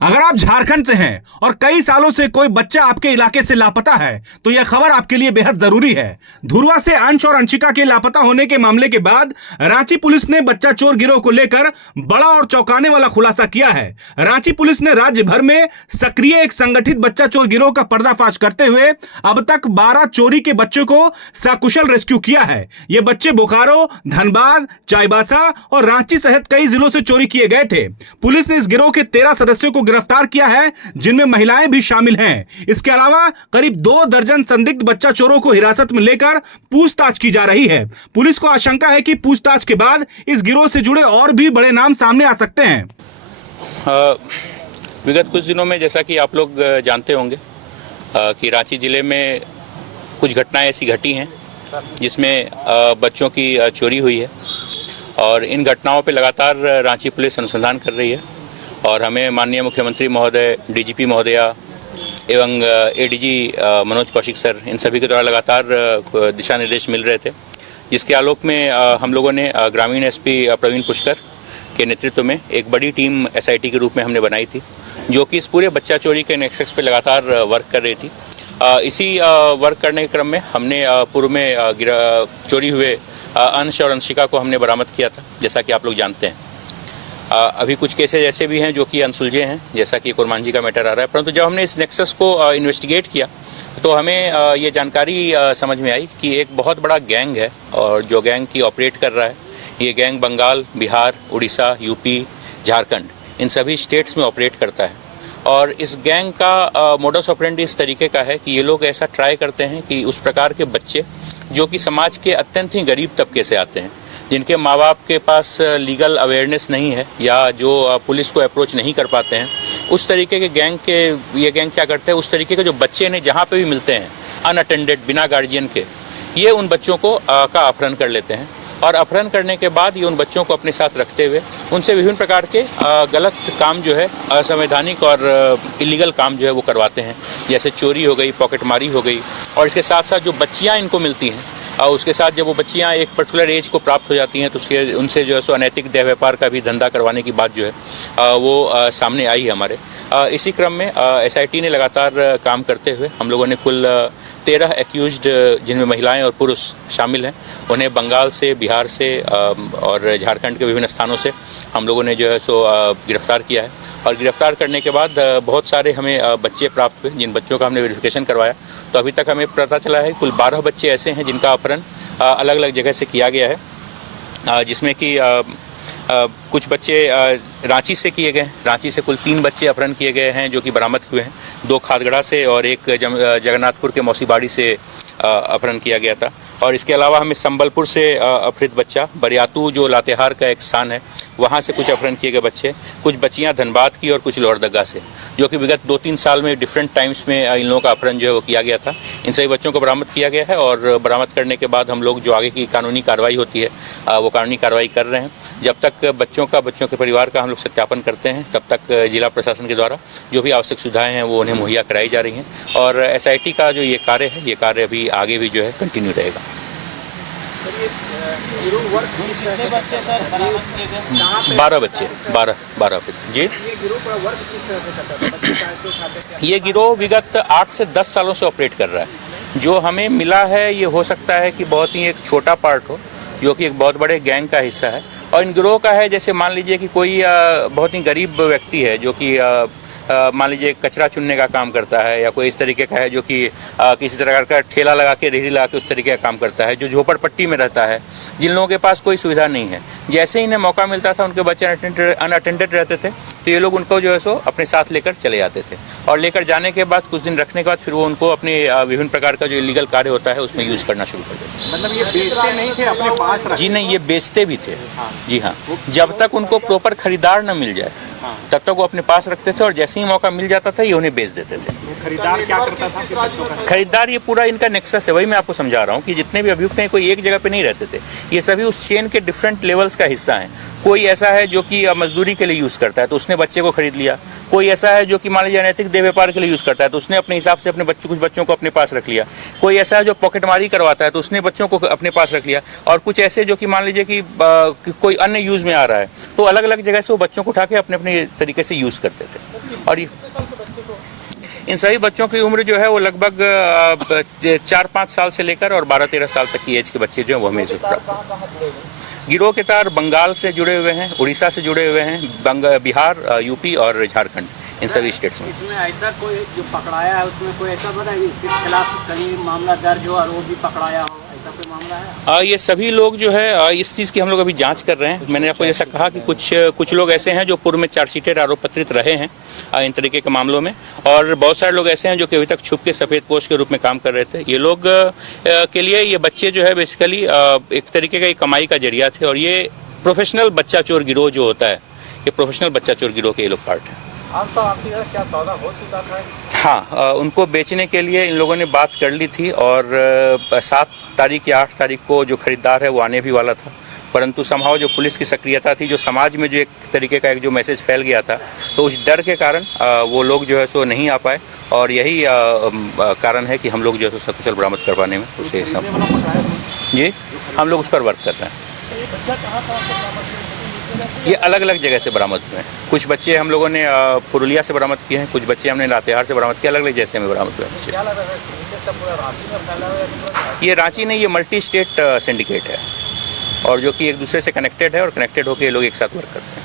अगर आप झारखंड से हैं और कई सालों से कोई बच्चा आपके इलाके से लापता है तो यह खबर आपके लिए बेहद जरूरी है। धुरवा से अंश और अंशिका के लापता होने के मामले के बाद रांची पुलिस ने बच्चा चोर गिरोह को लेकर बड़ा और चौंकाने वाला खुलासा किया है। रांची पुलिस ने राज्य भर में सक्रिय एक संगठित बच्चा चोर गिरोह का पर्दाफाश करते हुए अब तक 12 चोरी के बच्चों को सकुशल रेस्क्यू किया है। ये बच्चे बोकारो, धनबाद, चाईबासा और रांची सहित कई जिलों से चोरी किए गए थे। पुलिस ने इस गिरोह के 13 सदस्यों को गिरफ्तार किया है, जिनमें महिलाएं भी शामिल हैं। इसके अलावा करीब 2 दर्जन संदिग्ध बच्चा चोरों को हिरासत में लेकर पूछताछ की जा रही है। पुलिस को आशंका है कि पूछताछ के बाद इस गिरोह से जुड़े और भी बड़े नाम सामने आ सकते हैं। विगत कुछ दिनों में जैसा कि आप लोग जानते होंगे कि रांची जिले में कुछ घटनाएं ऐसी घटी हैं जिसमें बच्चों की चोरी हुई है और इन घटनाओं पर लगातार रांची पुलिस अनुसंधान कर रही है और हमें माननीय मुख्यमंत्री महोदय, डीजीपी महोदया एवं एडीजी मनोज कौशिक सर, इन सभी के द्वारा लगातार दिशा निर्देश मिल रहे थे, जिसके आलोक में हम लोगों ने ग्रामीण एसपी प्रवीण पुष्कर के नेतृत्व में एक बड़ी टीम एसआईटी के रूप में हमने बनाई थी, जो कि इस पूरे बच्चा चोरी के नेक्सस पे लगातार वर्क कर रही थी। इसी वर्क करने के क्रम में हमने पूर्व में चोरी हुए अंश और अंशिका को हमने बरामद किया था, जैसा कि आप लोग जानते हैं। अभी कुछ केसेज ऐसे भी हैं जो कि अनसुलझे हैं, जैसा कि कुरमांझी का मैटर आ रहा है, परंतु जब हमने इस नेक्सस को इन्वेस्टिगेट किया तो हमें ये जानकारी समझ में आई कि एक बहुत बड़ा गैंग है और जो गैंग की ऑपरेट कर रहा है, ये गैंग बंगाल, बिहार, उड़ीसा, यूपी, झारखंड, इन सभी स्टेट्स में ऑपरेट करता है। और इस गैंग का मोडस ऑपरेंडी इस तरीके का है कि ये लोग ऐसा ट्राई करते हैं कि उस प्रकार के बच्चे जो कि समाज के अत्यंत ही गरीब तबके से आते हैं, जिनके माँ बाप के पास लीगल अवेयरनेस नहीं है या जो पुलिस को अप्रोच नहीं कर पाते हैं, उस तरीके के ये गैंग क्या करते हैं, उस तरीके के जो बच्चे ने जहाँ पे भी मिलते हैं अनअटेंडेड, बिना गार्जियन के, ये उन बच्चों को का अपहरण कर लेते हैं और अपहरण करने के बाद ये उन बच्चों को अपने साथ रखते हुए उनसे विभिन्न प्रकार के गलत काम जो है, असंवैधानिक और इलीगल काम जो है वो करवाते हैं, जैसे चोरी हो गई, पॉकेटमारी हो गई। और इसके साथ साथ जो बच्चियाँ इनको मिलती हैं, उसके साथ जब वो बच्चियाँ एक पर्टिकुलर एज को प्राप्त हो जाती हैं तो उनसे जो है सो अनैतिक देह व्यापार का भी धंधा करवाने की बात जो है वो सामने आई है हमारे। इसी क्रम में एसआईटी ने लगातार काम करते हुए हम लोगों ने कुल 13 एक्यूज्ड, जिनमें महिलाएं और पुरुष शामिल हैं, उन्हें बंगाल से, बिहार से और झारखंड के विभिन्न स्थानों से हम लोगों ने जो है सो गिरफ्तार किया है। और गिरफ्तार करने के बाद बहुत सारे हमें बच्चे प्राप्त हुए, जिन बच्चों का हमने वेरिफिकेशन करवाया तो अभी तक हमें पता चला है कुल 12 बच्चे ऐसे हैं जिनका अपहरण अलग अलग जगह से किया गया है, जिसमें कि कुछ बच्चे रांची से किए गए। रांची से कुल 3 बच्चे अपहरण किए गए हैं जो कि बरामद हुए हैं, 2 खादगड़ा से और एक जगन्नाथपुर के मौसीबाड़ी से अपहरण किया गया था। और इसके अलावा हमें संबलपुर से अपहृत बच्चा, बरियातू जो लातेहार का एक स्थान है, वहाँ से कुछ अपहरण किए गए बच्चे, कुछ बच्चियाँ धनबाद की और कुछ लोहरदगा से, जो कि विगत 2-3 साल में डिफरेंट टाइम्स में इन लोगों का अपहरण जो है वो किया गया था। इन सभी बच्चों को बरामद किया गया है और बरामद करने के बाद हम लोग जो आगे की कानूनी कार्रवाई होती है वो कानूनी कार्रवाई कर रहे हैं। जब तक बच्चों के परिवार का हम लोग सत्यापन करते हैं तब तक जिला प्रशासन के द्वारा जो भी आवश्यक सुविधाएं हैं वो उन्हें मुहैया कराई जा रही हैं और एसआईटी का जो ये कार्य है, ये कार्य अभी आगे भी जो है कंटिन्यू रहेगा। 12 बच्चे जी। ये गिरोह विगत 8 से 10 सालों से ऑपरेट कर रहा है। जो हमें मिला है ये हो सकता है कि बहुत ही एक छोटा पार्ट हो, जो कि एक बहुत बड़े गैंग का हिस्सा है। और इन गिरोह का है, जैसे मान लीजिए कि कोई बहुत ही गरीब व्यक्ति है जो कि मान लीजिए कचरा चुनने का काम करता है, या कोई इस तरीके का है जो कि किसी तरह का ठेला लगा के, रेहड़ी लगा के उस तरीके का काम करता है, जो झोपड़पट्टी में रहता है, जिन लोगों के पास कोई सुविधा नहीं है। जैसे इन्हें मौका मिलता था, उनके बच्चे अनअटेंडेड रहते थे तो ये लोग उनको जो है सो अपने साथ लेकर चले जाते थे और लेकर जाने के बाद कुछ दिन रखने के बाद फिर वो उनको अपने विभिन्न प्रकार का जो इलीगल कार्य होता है उसमें यूज़ करना शुरू कर देते। मतलब ये बेचते नहीं थे, अपने पास रखते? जी नहीं, ये बेचते भी थे। जी हाँ, जब तक उनको प्रॉपर खरीदार न मिल जाए तब तक वो अपने पास रखते थे और जैसे ही मौका मिल जाता था ये उन्हें बेच देते थे। खरीदार क्या करता था? खरीदार ये पूरा इनका नेक्सस है, वही मैं आपको समझा रहा हूँ कि जितने भी अभियुक्त हैं कोई एक जगह पे नहीं रहते थे, ये सभी उस चेन के डिफरेंट लेवल्स का हिस्सा हैं। कोई ऐसा है जो कि मजदूरी के लिए यूज़ करता है तो उसने बच्चे को खरीद लिया, कोई ऐसा है जो कि मान लीजिए अनैतिक देह व्यापार के लिए यूज़ करता है तो उसने अपने हिसाब से कुछ बच्चों को अपने पास रख लिया, कोई ऐसा है जो पॉकेटमारी करवाता है तो उसने बच्चों को अपने पास रख लिया, और कुछ ऐसे जो कि मान लीजिए कि कोई अन्य यूज़ में आ रहा है तो अलग अलग जगह से वो बच्चों को उठा के अपने अपने अपने तरीके से यूज़ करते थे। और इन सभी बच्चों की उम्र जो है वो लगभग 4-5 साल से लेकर और 12-13 साल तक की एज के बच्चे जो हैं वो हमें गिरोह के तार बंगाल से जुड़े हुए हैं, उड़ीसा से जुड़े हुए हैं, बिहार, यूपी और झारखंड, इन सभी स्टेट्स में। इसमें ऐसा कोई जो पकड़ाया है उसमें कोई ऐसा बना है इसके खिलाफ कहीं मामला दर्ज हो और वो भी पकड़ाया हो, ऐसा कोई मामला है? ये सभी लोग जो है इस चीज़ की हम लोग अभी जांच कर रहे हैं। मैंने आपको जैसा कहा कि कुछ लोग ऐसे हैं जो पूर्व में चार्जशीटेड आरोप पत्रित रहे हैं इन तरीके के मामलों में, और बहुत सारे लोग ऐसे हैं जो कि अभी तक छुप के सफ़ेद पोश के रूप में काम कर रहे थे। ये लोग के लिए ये बच्चे जो है बेसिकली एक तरीके का कमाई का जरिया थे, और ये प्रोफेशनल बच्चा चोर गिरोह जो होता है, ये प्रोफेशनल बच्चा चोर गिरोह के ये लोग पार्ट हैं। आप तो आपकी क्या सौदा हो चुका था? हाँ, उनको बेचने के लिए इन लोगों ने बात कर ली थी, और 7 तारीख या 8 तारीख को जो खरीदार है वो आने भी वाला था, परंतु समहाव जो पुलिस की सक्रियता थी, जो समाज में जो एक तरीके का एक जो मैसेज फैल गया था, तो उस डर के कारण वो लोग जो है सो नहीं आ पाए, और यही कारण है कि हम लोग जो है सो सकुशल बरामद करवाने में उसे जी हम लोग उस पर वर्क कर रहे हैं। ये अलग अलग जगह से बरामद हुए हैं। कुछ बच्चे हम लोगों ने पुरुलिया से बरामद किए हैं, कुछ बच्चे हमने लातेहार से बरामद किए, अलग अलग जैसे में बरामद हुए बच्चे। ये रांची नहीं, ये मल्टी स्टेट सिंडिकेट है, और जो कि एक दूसरे से कनेक्टेड है, और कनेक्टेड होकर ये लोग एक साथ वर्क करते हैं।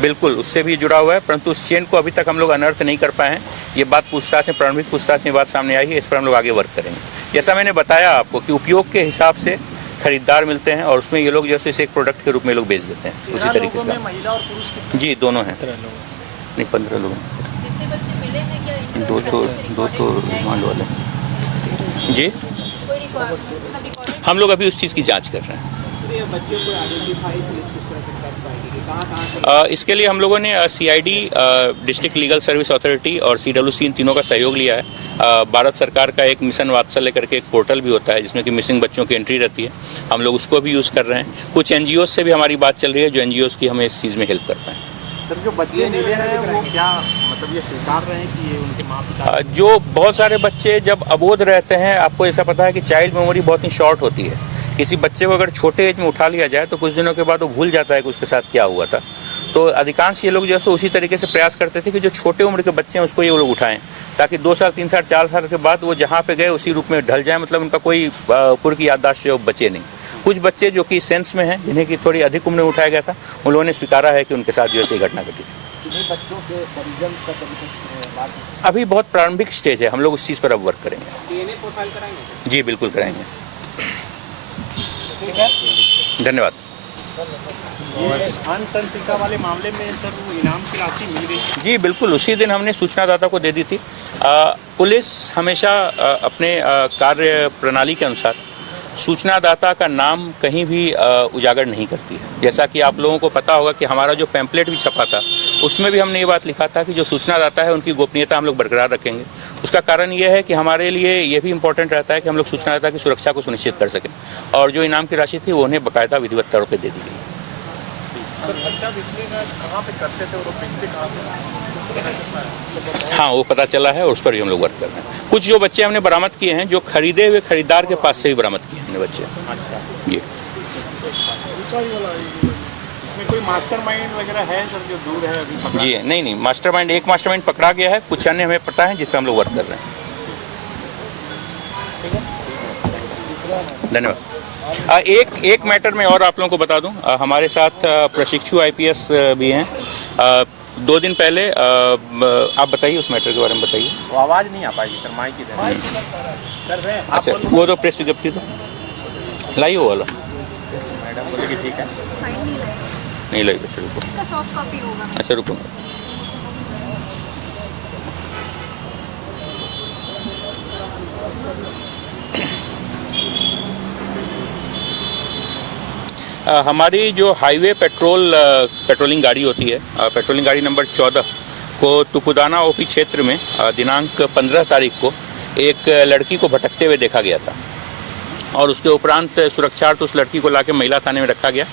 बिल्कुल, उससे भी जुड़ा हुआ है, परंतु उस चेन को अभी तक हम लोग अनर्थ नहीं कर पाए हैं। ये बात पूछताछ में, प्रारंभिक पूछताछ में बात सामने आई है, इस पर हम लोग आगे वर्क करेंगे। जैसा मैंने बताया आपको कि उपयोग के हिसाब से खरीदार मिलते हैं, और उसमें ये लोग जैसे इसे एक प्रोडक्ट के रूप में लोग बेच देते हैं, उसी तरीके से। महिला और पुरुष जी दोनों हैं, नहीं 15 लोग हैं। कितने बच्चे मिले हैं क्या? दो तो रिमांड वाले। जी कोई रिकॉर्ड हम लोग अभी उस चीज़ की जांच कर रहे हैं। बच्चों को आइडेंटिफाई पुलिस किस तरह से कर पाएगी कि कहाँ से? इसके लिए हम लोगों ने CID, district legal service authority और CWC, इन तीनों का सहयोग लिया है। भारत सरकार का एक मिशन वात्सल्य करके एक पोर्टल भी होता है जिसमें कि मिसिंग बच्चों की एंट्री रहती है, हम लोग उसको भी यूज़ कर रहे हैं। कुछ NGOs से भी हमारी बात चल रही है, जो NGOs की हमें इस चीज़ में हेल्प कर पाएँ। सर जो बच्चे मिले हैं वो क्या मतलब ये स्वीकार रहे हैं कि ये उनके माँ पिता? जो बहुत सारे बच्चे जब अबोध रहते हैं, आपको ऐसा पता है कि चाइल्ड मेमोरी बहुत ही शॉर्ट होती है। किसी बच्चे को अगर छोटे एज में उठा लिया जाए तो कुछ दिनों के बाद वो भूल जाता है कि उसके साथ क्या हुआ था। तो अधिकांश ये लोग जो है उसी तरीके से प्रयास करते थे कि जो छोटे उम्र के बच्चे हैं उसको ये लोग उठाएं, ताकि 2 साल 3 साल 4 साल के बाद वो जहाँ पे गए उसी रूप में ढल जाए, मतलब उनका कोई पूर्व की याददाश्त जो बचे नहीं। कुछ बच्चे जो कि सेंस में हैं, जिन्हें की थोड़ी अधिक उम्र में उठाया गया था, उन लोगों ने स्वीकारा है कि उनके साथ जो है घटना घटी थी। बच्चों के परिजन का अभी बहुत प्रारंभिक स्टेज है, हम लोग उस चीज़ पर अब वर्क करेंगे। DNA प्रोफाइल कराएंगे? जी बिल्कुल कराएंगे। धन्यवाद। अनसंसिका वाले मामले में सर वो इनाम की राशि मिल गई? जी बिल्कुल, उसी दिन हमने सूचनादाता को दे दी थी। पुलिस हमेशा अपने कार्य प्रणाली के अनुसार सूचनादाता का नाम कहीं भी उजागर नहीं करती है। जैसा कि आप लोगों को पता होगा कि हमारा जो पैम्पलेट भी छपा था उसमें भी हमने ये बात लिखा था कि जो सूचनादाता है उनकी गोपनीयता हम लोग बरकरार रखेंगे। उसका कारण ये है कि हमारे लिए ये भी इम्पोर्टेंट रहता है कि हम लोग सूचनादाता की सुरक्षा को सुनिश्चित कर सकें, और जो इनाम की राशि थी वो उन्हें बाकायदा विधिवत तौर पर दे दी गई। हाँ, वो पता चला है और उस पर भी हम लोग वर्क कर रहे हैं। कुछ जो बच्चे हमने बरामद किए हैं जो खरीदे हुए खरीदार के पास से भी बरामद किए हमने बच्चे। जी इसमें कोई मास्टरमाइंड वगैरह है सर जो दूर है अभी पकड़ा? जी नहीं, मास्टरमाइंड, एक मास्टरमाइंड पकड़ा गया है, कुछ अन्य हमें पता है जिस पर हम लोग वर्क कर रहे हैं। धन्यवाद। एक मैटर में और आप लोगों को बता दूं, हमारे साथ प्रशिक्षु IPS भी हैं। 2 दिन पहले आप बताइए उस मैटर के बारे में बताइए। वो आवाज़ नहीं आ पाएगी सर, माइक की तरह। अच्छा, वो तो प्रेस विज्ञप्ति तो लाइए वो वाला। मैडम बोले कि ठीक है। नहीं लाइए, अच्छा रुको। इसका सॉफ्ट कॉपी होगा। अच्छा रुको। हमारी जो हाईवे पेट्रोलिंग गाड़ी होती है, पेट्रोलिंग गाड़ी नंबर 14 को तुपुदाना OP क्षेत्र में दिनांक 15 तारीख को एक लड़की को भटकते हुए देखा गया था, और उसके उपरांत सुरक्षार्थ उस लड़की को लाके महिला थाने में रखा गया।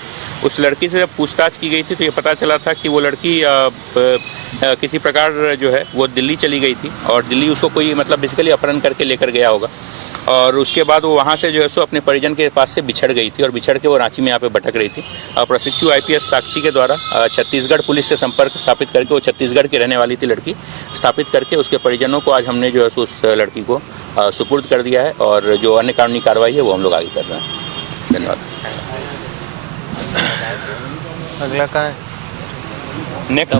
उस लड़की से जब पूछताछ की गई थी तो ये पता चला था कि वो लड़की किसी प्रकार जो है वो दिल्ली चली गई थी, और दिल्ली उसको कोई मतलब बेसिकली अपहरण करके लेकर गया होगा। और उसके बाद वो वहाँ से जो है सो अपने परिजन के पास से बिछड़ गई थी और बिछड़ के वो रांची में यहाँ पे भटक रही थी। प्रोसिक्यूटिव आईपीएस साक्षी के द्वारा छत्तीसगढ़ पुलिस से संपर्क स्थापित करके, वो छत्तीसगढ़ की रहने वाली थी लड़की, स्थापित करके उसके परिजनों को आज हमने जो है सो उस लड़की को सुपुर्द कर दिया है और जो अन्य कानूनी कार्रवाई है वो हम लोग आगे कर रहे हैं। धन्यवाद। अगला कहाँ है? नेक्स्ट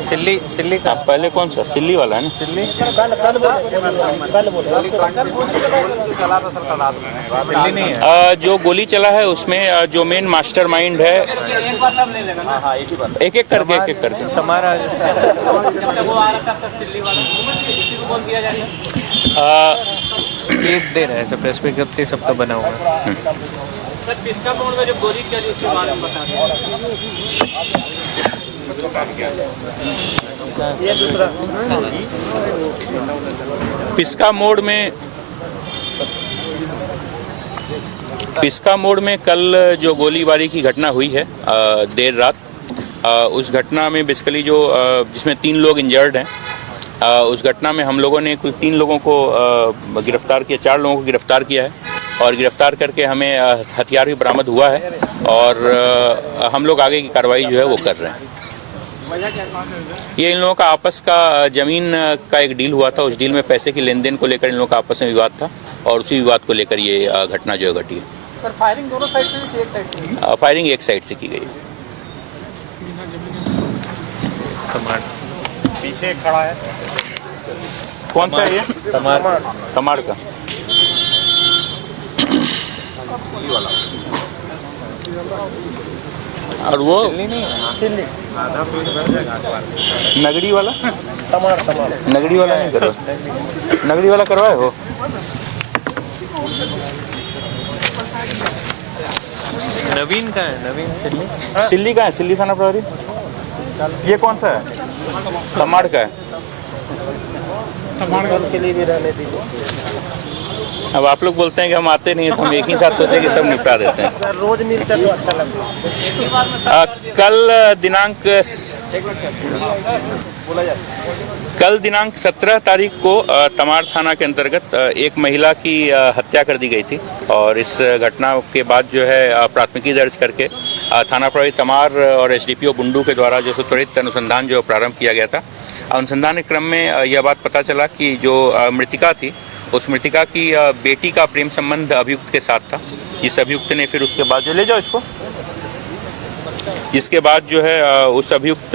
सिल्ली का पहले कौन सा? सिल्ली वाला है ना? सिल्ली जो गोली चला है उसमें जो मेन मास्टरमाइंड है, एक एक करके तमारा एक दे रहा है सब प्रेस विज्ञप्ति सब तो बना हुआ है। सर पिस्का मोड़ में जो गोली चली उसके बारे में बता दें। पिस्का मोड़ में कल जो गोलीबारी की घटना हुई है देर रात, उस घटना में बेसिकली जो जिसमें 3 लोग इंजर्ड हैं, उस घटना में हम लोगों ने कुल 3 लोगों को गिरफ्तार किया, 4 लोगों को गिरफ्तार किया है और गिरफ्तार करके हमें हथियार भी बरामद हुआ है और हम लोग आगे की कार्रवाई जो है वो कर रहे हैं। ये इन लोगों का आपस का ज़मीन का एक डील हुआ था, उस डील में पैसे की लेन देन को लेकर इन लोगों का आपस में विवाद था और उसी विवाद को लेकर ये घटना जो है घटी है। सर फायरिंग दोनों साइड से एक साइड से? फायरिंग एक साइड से की गई। पीछे खड़ा है, कौन सा है ये? तमाड़ का। और वो नगड़ी वाला? नगड़ी वाला नहीं करवा, नगड़ी वाला करवाए हो? नवीन का है, नवीन सिल्ली सिल्ली का है, सिल्ली थाना प्रभारी। ये कौन सा है? तमाड़ का है। के लिए भी रहने दीजिए। अब आप लोग बोलते हैं कि हम आते नहीं हैं तो हम एक ही साथ सोचे कि सब निपटा देते हैं। सर रोज मिलते तो अच्छा लगता है। कल दिनांक 17 तारीख को तमाड़ थाना के अंतर्गत एक महिला की हत्या कर दी गई थी और इस घटना के बाद जो है प्राथमिकी दर्ज करके थाना प्रभारी तमाड़ और एसडीपीओ बुंडू के द्वारा जो त्वरित अनुसंधान जो प्रारंभ किया गया था। अनुसंधान के क्रम में यह बात पता चला कि जो मृतिका थी, उस मृतिका की बेटी का प्रेम संबंध अभियुक्त के साथ था। इस अभियुक्त ने फिर उसके बाद जो ले जाओ इसको, जिसके बाद जो है उस अभियुक्त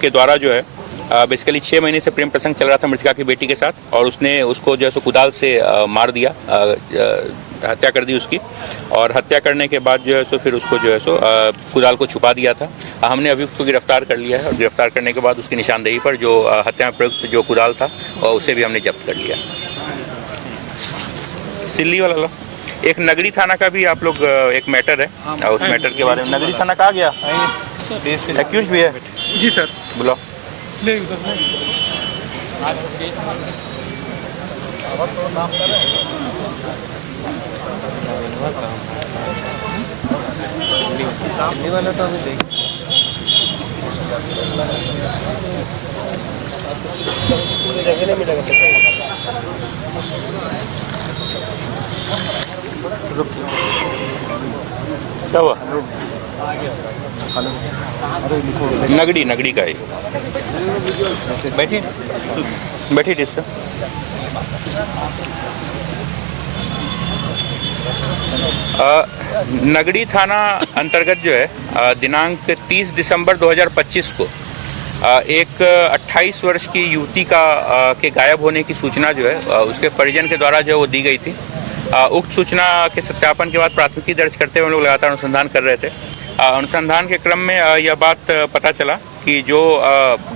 के द्वारा जो है बेसिकली 6 महीने से प्रेम प्रसंग चल रहा था मृतिका की बेटी के साथ और उसने उसको जो है सो कुदाल से मार दिया, हत्या कर दी उसकी। और हत्या करने के बाद जो है सो फिर उसको जो है सो कुदाल को छुपा दिया था। हमने अभियुक्त को गिरफ्तार कर लिया है और गिरफ्तार करने के बाद उसकी निशानदेही पर जो हत्या में प्रयुक्त जो कुदाल था उसे भी हमने जब्त कर लिया। सिल्ली वाला लो। एक नगरी थाना का भी आप लोग एक मैटर है, उस मैटर के बारे में। नगरी थाना कहाँ गया? एक्यूज्ड भी है जी सर। बुलाओ। सिल्ली वाला तो अभी देख जगह नहीं मिलेगा। क्या हुआ? नगड़ी का है। बैठी डिस से। नगड़ी थाना अंतर्गत जो है दिनांक 30 दिसंबर 2025 को एक 28 वर्ष की युवती के गायब होने की सूचना जो है उसके परिजन के द्वारा जो वो दी गई थी। उक्त सूचना के सत्यापन के बाद प्राथमिकी दर्ज करते हुए हम लोग लगातार अनुसंधान कर रहे थे। अनुसंधान के क्रम में यह बात पता चला कि जो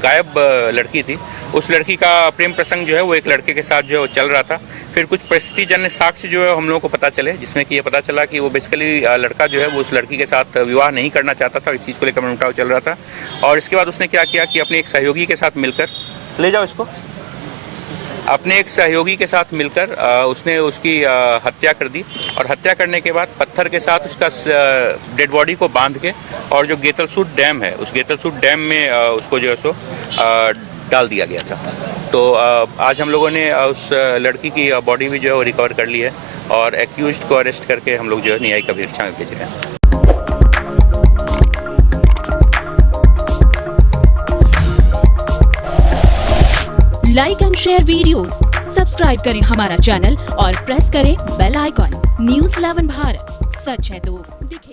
गायब लड़की थी, उस लड़की का प्रेम प्रसंग जो है वो एक लड़के के साथ जो चल रहा था। फिर कुछ परिस्थितिजन्य साक्ष्य जो है हम लोगों को पता चले, जिसमें कि ये पता चला कि वो बेसिकली लड़का जो है वो उस लड़की के साथ विवाह नहीं करना चाहता था। इस चीज़ को लेकर मनमुटाव चल रहा था और इसके बाद उसने क्या किया कि अपने एक सहयोगी के साथ मिलकर, ले जाओ इसको, अपने एक सहयोगी के साथ मिलकर उसने उसकी हत्या कर दी और हत्या करने के बाद पत्थर के साथ उसका डेड बॉडी को बांध के और जो गेतलसूट डैम है, उस गेतलसूट डैम में उसको जो है सो डाल दिया गया था। तो आज हम लोगों ने उस लड़की की बॉडी भी जो है वो रिकवर कर ली है और एक्यूज्ड को अरेस्ट करके हम लोग जो है न्यायिक अभिरक्षा में भेज रहे हैं। Like and share videos, subscribe करें हमारा चैनल और प्रेस करें बेल आइकॉन। न्यूज़ 11 भारत, सच है तो दिखे।